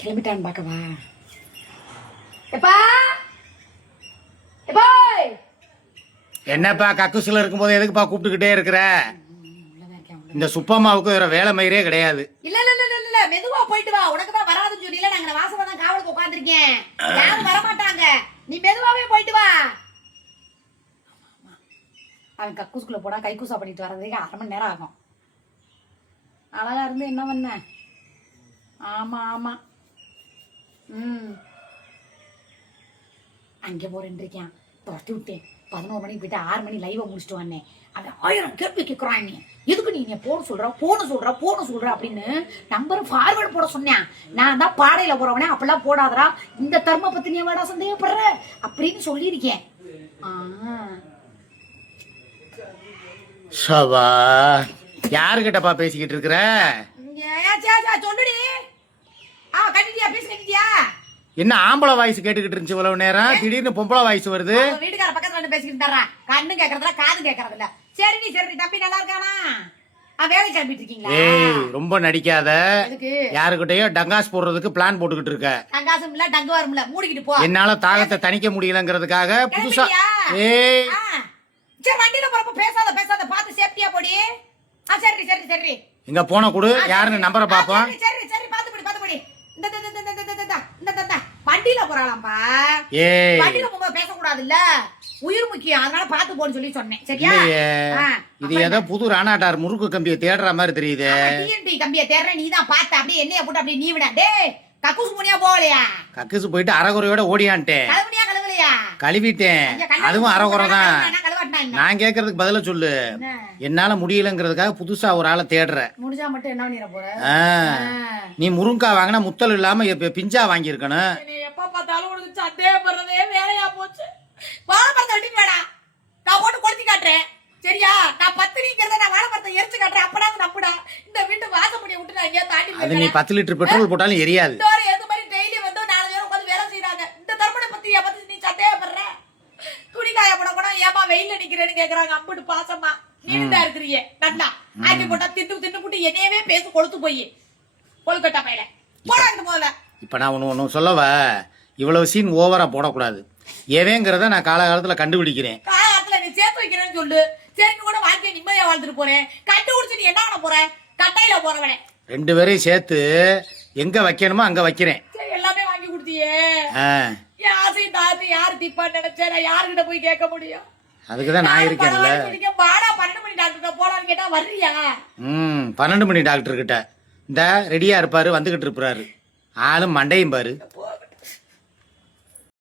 கிளம்பிட்டான்னு பார்க்கவா? எப்பா எப்பா என்னப்பா கக்குசுல இருக்கும்போது எதுக்குப்பா கூப்பிட்டுக்கிட்டே இருக்கிற? இந்த சுப்பம்மாவுக்கு வேற வேலை மயிரே கிடையாது. இல்ல இல்ல இல்ல இல்ல மெதுவா போயிட்டு வா. உனக்கு தான் வராதுன்னு சொன்னீல, நாங்க வாசல்ல தான் காவலுக்கு உட்கார்ந்திருக்கேன். யாரும் வர மாட்டாங்க. நீ மெதுவாவே போயிட்டு வா. அவன் கக்கூஸ்குள்ள போனா கைக்கூசா பண்ணிட்டு வர்றதுக்கு 1/2 மணி நேரம் ஆகும். அழகா இருந்து என்ன பண்ண? ஆமா ஆமா. அங்கே போறேன் இருக்கேன். துரத்தி விட்டேன். 11 மணிக்கு போயிட்டு 6 மணி லைவ முடிச்சுட்டு வந்தேன். அவன் 1000 கேள்வி கேட்கிறான். நீ எதுக்கு நீ போன சொல்ற அப்படின்னு நம்பர் ஃபார்வர்டு போட சொன்னேன். நான் தான் பாடையில போறவனே அப்படிலாம் போடாதரா, இந்த தர்ம பத்தி நீ வேடா சந்தேகப்படுற அப்படின்னு சொல்லியிருக்கேன். சவா யாருக்கிட்டப்பா பேசிக்கிட்டு இருக்கிற? சொல்லுடி. கட்டிட்டியா? பேசி கட்டிட்டியா? என்ன ஆம்பளை வாய்ஸ் கேட்டுக்கிட்டு இருந்துச்சு இவ்வளவு நேரம், திடீர்னு பொம்பளை வாய்ஸ் வருது. வீட்டுக்கார பக்கத்துல பேசிக்கிட்டு தர்றா. கண்ணு கேக்குறதுல காது கேக்குறதுல. சரி தம்பி நல்லா இருக்கானா? வேலை கிளம்பிட்டு இருக்கீங்களா? ஏய் ரொம்ப நடிக்காத. யாருக்கிட்டயோ டங்காஸ் போடுறதுக்கு பிளான் போட்டுக்கிட்டு இருக்க. டங்காசும் இல்ல டங்குவாரும் இல்ல, மூடிக்கிட்டு போ. என்னால தாகத்தை தணிக்க முடியலங்கிறதுக்காக புதுசா. ஏய் சரி வண்டியில போறப்ப பேசாத பார்த்து சேஃப்டியா போடி. சரி இங்க போன கொடு, யாருன்னு நம்பரை பாப்போம். சரி பாத்து போடி. இந்த வண்டியில போறாளாம்பா. ஏய் வண்டியில போகும்போது பேசக்கூடாது இல்ல, உயிர் முக்கியம், அதனால பாத்து போன்னு சொல்லி சொன்னேன். சரியா? இது ஏதோ புது ராணாட்டார் முறுக்கு கம்பியை தேடுற மாதிரி தெரியுது. டிஎன்டி கம்பியை தேடுற நீ தான் பார்த்த. அப்படியே எண்ணெயை போட்டு அப்படியே நீ விட. டேய் கக்கூசு முனியா போகலையா? கக்கூசு போயிட்டு அரைகுறையோட ஓடியான்ட்டேன். கழுவலையா? கழுவிட்டேன், அதுவும் அரைகுறை தான். நான் கேக்குறதுக்கு பதில சொல்லு. என்னால முடியலங்கிறதுக்காக புதுசா ஒரு ஆளை தேடுற. முடிஞ்சா மட்டும் என்ன பண்ணிட போற? நீ முருங்கா வாங்கினா முத்தல் இல்லாம பிஞ்சா வாங்கி இருக்கணும். எப்ப பார்த்தாலும் உனக்கு சந்தேகப்படுறதே வேலையா போச்சு. வாழைப்பழத்தை வெட்டி வேடா, நான் போட்டு கொளுத்தி காட்டுறேன். சரியா? நான் 10 நீங்கிறத நான் வாழைப்பழத்தை எரிச்சு காட்டுறேன். அப்படாது நம்புடா. இந்த வீட்டு வாசப்படியை விட்டு நான் எங்கேயா தாண்டி அது நீ 10 லிட்டர் பெட்ரோல் போட்டாலும் எரியாது. எது மாதிரி டெய்லி வந்து 4 பேரும் உட்காந்து வேலை செய்யறாங்க. இந்த தர்மனை பத்தி நீ சந்தேகப்படுற? துணி காய போட கூட ஏமா வெயில நிக்கிறேன்னு கேக்குறாங்க. அம்புட்டு பாசமா நீண்டா இருக்கிறீங்க. நல்லா ஆக்கி போட்டா தின்னு புட்டு என்னையவே பேச கொளுத்து போய் கொழுக்கட்டா பையில போடாங்க போதல. இப்ப நான் ஒண்ணு சொல்லவா, இவ்வளவு சீன் ஓவரா போடக்கூடாது. ஏவேங்கிறத நான் காலகாலத்துல கண்டுபிடிக்கிறேன். காலகாலத்துல நீ சேர்த்து வைக்கிறேன்னு சொல்லு. சரின்னு கூட வாழ்க்கையை நிம்மதியா வாழ்ந்துட்டு போறேன். கண்டுபிடிச்சு நீ என்ன பண்ண போற? கட்டையில போறவனே 2 பேரையும் சேர்த்து எங்க வைக்கணுமோ அங்க வைக்கிறேன். சரி எல்லாமே வாங்கி கொடுத்தியே. என் ஆசையும் தாத்து யாரு திப்பான்னு நினைச்சேன். நான் யாருக்கிட்ட போய் கேட்க முடியும்? அதுக்குதான் நான் இருக்கேன்ல. பாடா 12 மணி டாக்டர் போலான்னு கேட்டா வர்றியா? 12 மணி டாக்டர் கிட்ட இந்த ரெடியா இருப்பாரு, வந்துகிட்டு இருப்பாரு. ஆளும் மண்டையும் பாரு.